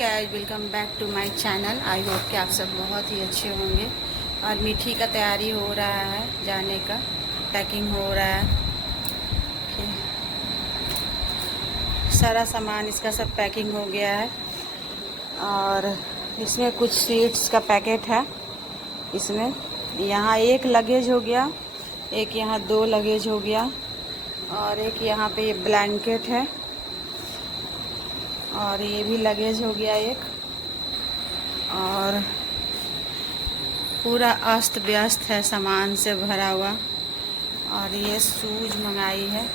Guys, welcome back to my channel. I hope कि आप सब बहुत ही अच्छे होंगे। और मीठी का तैयारी हो रहा है, जाने का पैकिंग हो रहा है। सारा सामान इसका सब पैकिंग हो गया है। और इसमें कुछ स्वीट्स का पैकेट है। इसमें यहाँ एक लगेज हो गया, एक यहाँ 2 लगेज हो गया, और एक यहाँ पे ये ब्लैंकेट है, और ये भी लगेज हो गया एक। और पूरा अस्त व्यस्त है, सामान से भरा हुआ। और ये शूज मंगाई है,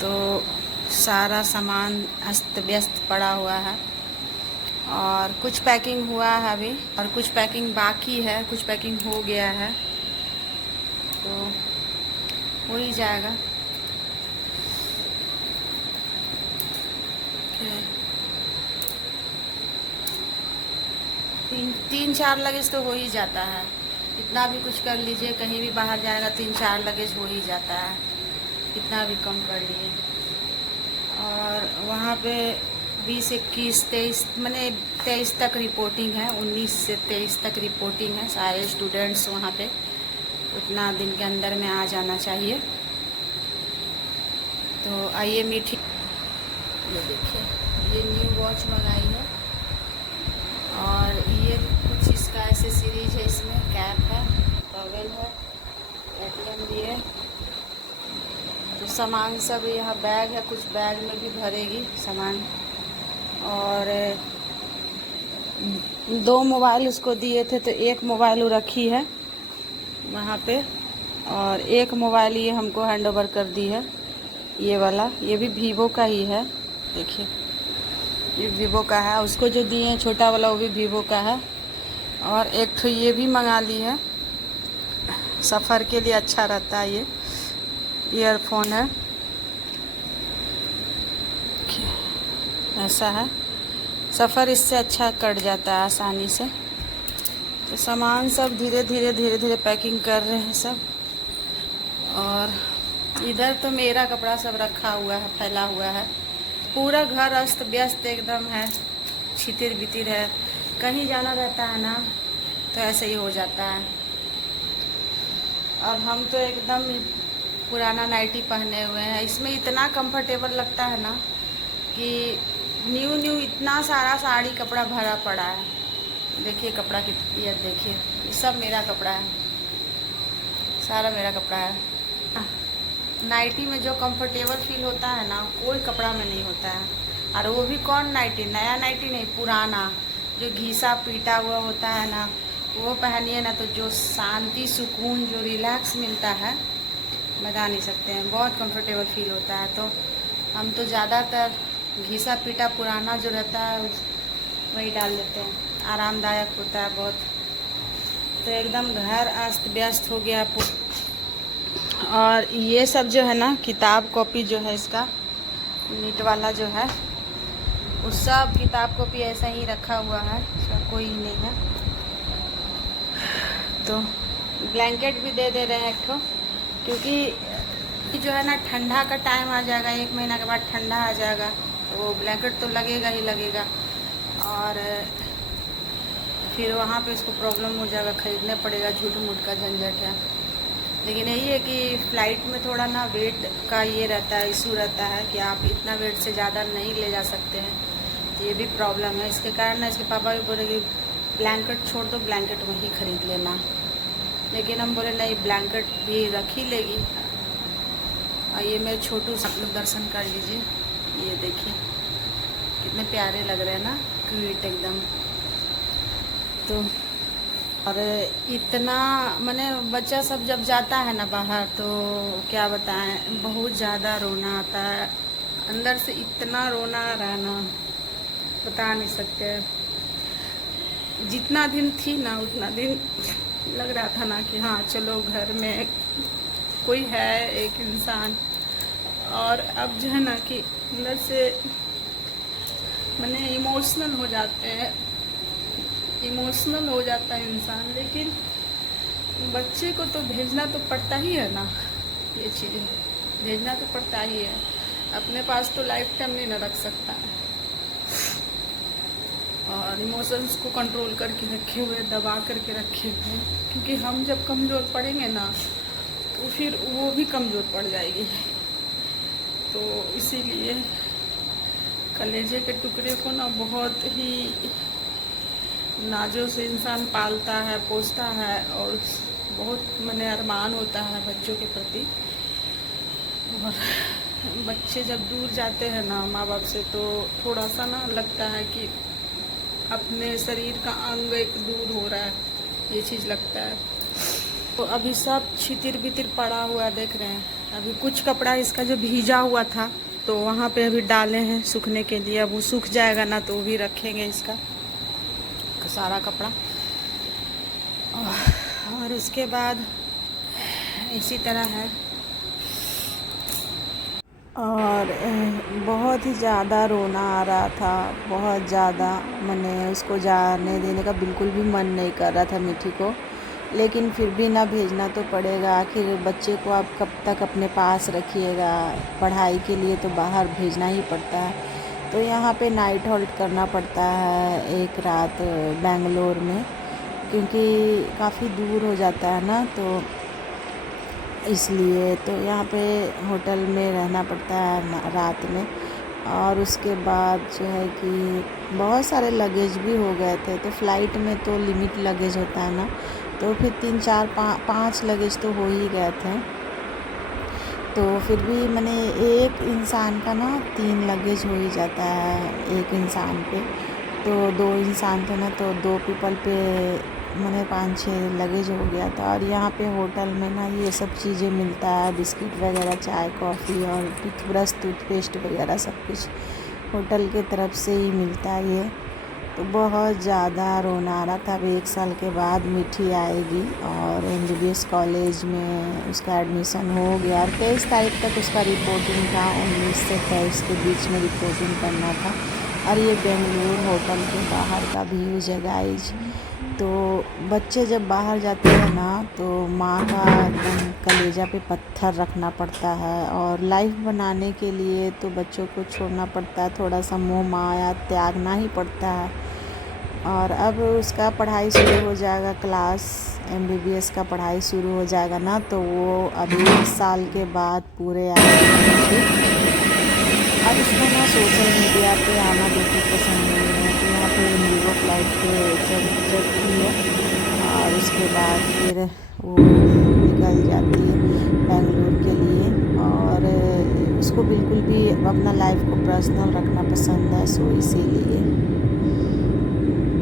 तो सारा सामान अस्त व्यस्त पड़ा हुआ है। और कुछ पैकिंग हुआ है अभी, और कुछ पैकिंग बाकी है, कुछ पैकिंग हो गया है, तो हो ही जाएगा। तीन चार लगेज तो हो ही जाता है। इतना भी कुछ कर लीजिए, कहीं भी बाहर जाएगा 3-4 लगेज हो ही जाता है, इतना भी कम कर लिए। और वहाँ पे 20, 21, 23 मैंने 23 तक रिपोर्टिंग है, 19 से 23 तक रिपोर्टिंग है। सारे स्टूडेंट्स वहाँ पे उतना दिन के अंदर में आ जाना चाहिए। तो आइए मीठी, ये देखिए, ये न्यू वॉच मंगाई है। और ये कुछ इसका ऐसे सीरीज है, इसमें कैप है, टॉवेल है, एटीएम भी है। तो सामान सब यहाँ बैग है, कुछ बैग में भी भरेगी सामान। और 2 मोबाइल उसको दिए थे, तो एक मोबाइल वो रखी है वहाँ पे, और एक मोबाइल ये हमको हैंड ओवर कर दी है, ये वाला। ये भी वीवो का ही है, देखिए, ये वीवो का है। उसको जो दिए हैं छोटा वाला, वो भी वीवो का है। और एक तो ये भी मंगा ली है, सफ़र के लिए अच्छा रहता है। ये ईयरफोन है, ऐसा है, सफ़र इससे अच्छा कट जाता है आसानी से। तो सामान सब धीरे धीरे पैकिंग कर रहे हैं सब। और इधर तो मेरा कपड़ा सब रखा हुआ है, फैला हुआ है। पूरा घर अस्त व्यस्त एकदम है, छितिर बितिर है। कहीं जाना रहता है ना, तो ऐसे ही हो जाता है। और हम तो एकदम पुराना नाइटी पहने हुए हैं। इसमें इतना कंफर्टेबल लगता है ना कि न्यू इतना सारा साड़ी कपड़ा भरा पड़ा है। देखिए कपड़ा कितना, ये देखिए, ये सब मेरा कपड़ा है, सारा मेरा कपड़ा है। नाइटी में जो कंफर्टेबल फील होता है ना, कोई कपड़ा में नहीं होता है। और वो भी कौन नाइटी, नया नाइटी नहीं, पुराना जो घिसा पीटा हुआ होता है ना, वो पहनिए ना, तो जो शांति, सुकून, जो रिलैक्स मिलता है, बता नहीं सकते हैं। बहुत कंफर्टेबल फील होता है। तो हम तो ज़्यादातर घिसा पीटा पुराना जो रहता है वही डाल देते हैं, आरामदायक होता है बहुत। तो एकदम घर अस्त व्यस्त हो गया। और ये सब जो है ना, किताब कॉपी जो है इसका नीट वाला जो है, उस सब किताब कॉपी ऐसा ही रखा हुआ है, इसका कोई नहीं है। तो ब्लैंकेट भी दे रहे हैं एक ठो, क्योंकि जो है ना, ठंडा का टाइम आ जाएगा, 1 महीना के बाद ठंडा आ जाएगा, तो वो ब्लैंकेट तो लगेगा ही लगेगा। और फिर वहाँ पे इसको प्रॉब्लम हो जाएगा, ख़रीदने पड़ेगा, झूठ मूठ का झंझट है। लेकिन यही है कि फ़्लाइट में थोड़ा ना वेट का ये रहता है, इशू रहता है कि आप इतना वेट से ज़्यादा नहीं ले जा सकते हैं। तो ये भी प्रॉब्लम है। इसके कारण ना इसके पापा भी बोले कि ब्लैंकेट छोड़ दो, ब्लैंकेट वहीं ख़रीद लेना। लेकिन हम बोले नहीं, ब्लैंकेट भी रख ही लेगी। और ये मेरे छोटू से आप लोग दर्शन कर लीजिए, ये देखिए कितने प्यारे लग रहे हैं ना, क्यूट एकदम। तो और इतना मैंने, बच्चा सब जब जाता है ना बाहर, तो क्या बताएं, बहुत ज़्यादा रोना आता है अंदर से, इतना रोना आ रहा है ना, बता नहीं सकते। जितना दिन थी ना, उतना दिन लग रहा था ना कि हाँ चलो घर में कोई है, एक इंसान। और अब जो है ना कि अंदर से मैंने इमोशनल हो जाते हैं, इमोशनल हो जाता है इंसान। लेकिन बच्चे को तो भेजना तो पड़ता ही है ना, ये चीज़ें भेजना तो पड़ता ही है। अपने पास तो लाइफ टाइम नहीं ना रख सकता है। और इमोशंस को कंट्रोल करके रखे हुए, दबा करके रखे हुए, क्योंकि हम जब कमज़ोर पड़ेंगे ना तो फिर वो भी कमज़ोर पड़ जाएगी। तो इसीलिए कलेजे के टुकड़े को ना बहुत ही नाजों से इंसान पालता है, पोसता है, और बहुत मने अरमान होता है बच्चों के प्रति। और बच्चे जब दूर जाते हैं ना माँ बाप से तो थोड़ा सा ना लगता है कि अपने शरीर का अंग एक दूर हो रहा है, ये चीज़ लगता है। तो अभी सब छितिर बितिर पड़ा हुआ देख रहे हैं। अभी कुछ कपड़ा इसका जो भीजा हुआ था तो वहाँ पे अभी डाले हैं सूखने के लिए। अब वो सूख जाएगा ना तो वो भी रखेंगे इसका सारा कपड़ा। और उसके बाद इसी तरह है। और बहुत ही ज़्यादा रोना आ रहा था, बहुत ज़्यादा। मैंने उसको जाने देने का बिल्कुल भी मन नहीं कर रहा था मिठी को, लेकिन फिर भी ना भेजना तो पड़ेगा। आखिर बच्चे को आप कब तक अपने पास रखिएगा, पढ़ाई के लिए तो बाहर भेजना ही पड़ता है। तो यहाँ पे नाइट हॉल्ट करना पड़ता है एक रात बेंगलोर में, क्योंकि काफ़ी दूर हो जाता है ना, तो इसलिए तो यहाँ पे होटल में रहना पड़ता है रात में। और उसके बाद जो है कि बहुत सारे लगेज भी हो गए थे। तो फ़्लाइट में तो लिमिट लगेज होता है ना, तो फिर 3 4 5 लगेज तो हो ही गए थे। तो फिर भी मैंने एक इंसान का ना 3 लगेज हो ही जाता है एक इंसान पे। तो 2 इंसान थे ना, तो 2 पीपल पे मैंने 5-6 लगेज हो गया था। और यहाँ पे होटल में ना ये सब चीज़ें मिलता है, बिस्किट वगैरह, चाय कॉफ़ी और टूथब्रश टूथपेस्ट वगैरह सब कुछ होटल के तरफ से ही मिलता है ये। तो बहुत ज़्यादा रोना आ रहा था। अब 1 साल के बाद मिठी आएगी और MBBS कॉलेज में उसका एडमिशन हो गया। और 23 तारीख तक उसका रिपोर्टिंग था, 19 से 23 के बीच में रिपोर्टिंग करना था। और ये बेंगलुरु होटल के बाहर का व्यूज़ है गाइज। तो बच्चे जब बाहर जाते हैं ना तो माँ का एकदम कलेजा पे पत्थर रखना पड़ता है। और लाइफ बनाने के लिए तो बच्चों को छोड़ना पड़ता है, थोड़ा सा मोह माया त्यागना ही पड़ता है। और अब उसका पढ़ाई शुरू हो जाएगा, क्लास MBBS का पढ़ाई शुरू हो जाएगा ना, तो वो अभी 1 साल के बाद पूरे आएंगे। अब इसको ना सोशल मीडिया पे आना बिल्कुल पसंद नहीं है। तो यहाँ पे इंडिगो फ्लाइट पे चढ़ती है और उसके बाद फिर वो निकल जाती है बेंगलुरु के लिए। और उसको बिल्कुल भी अपना लाइफ को पर्सनल रखना पसंद है, सो इसीलिए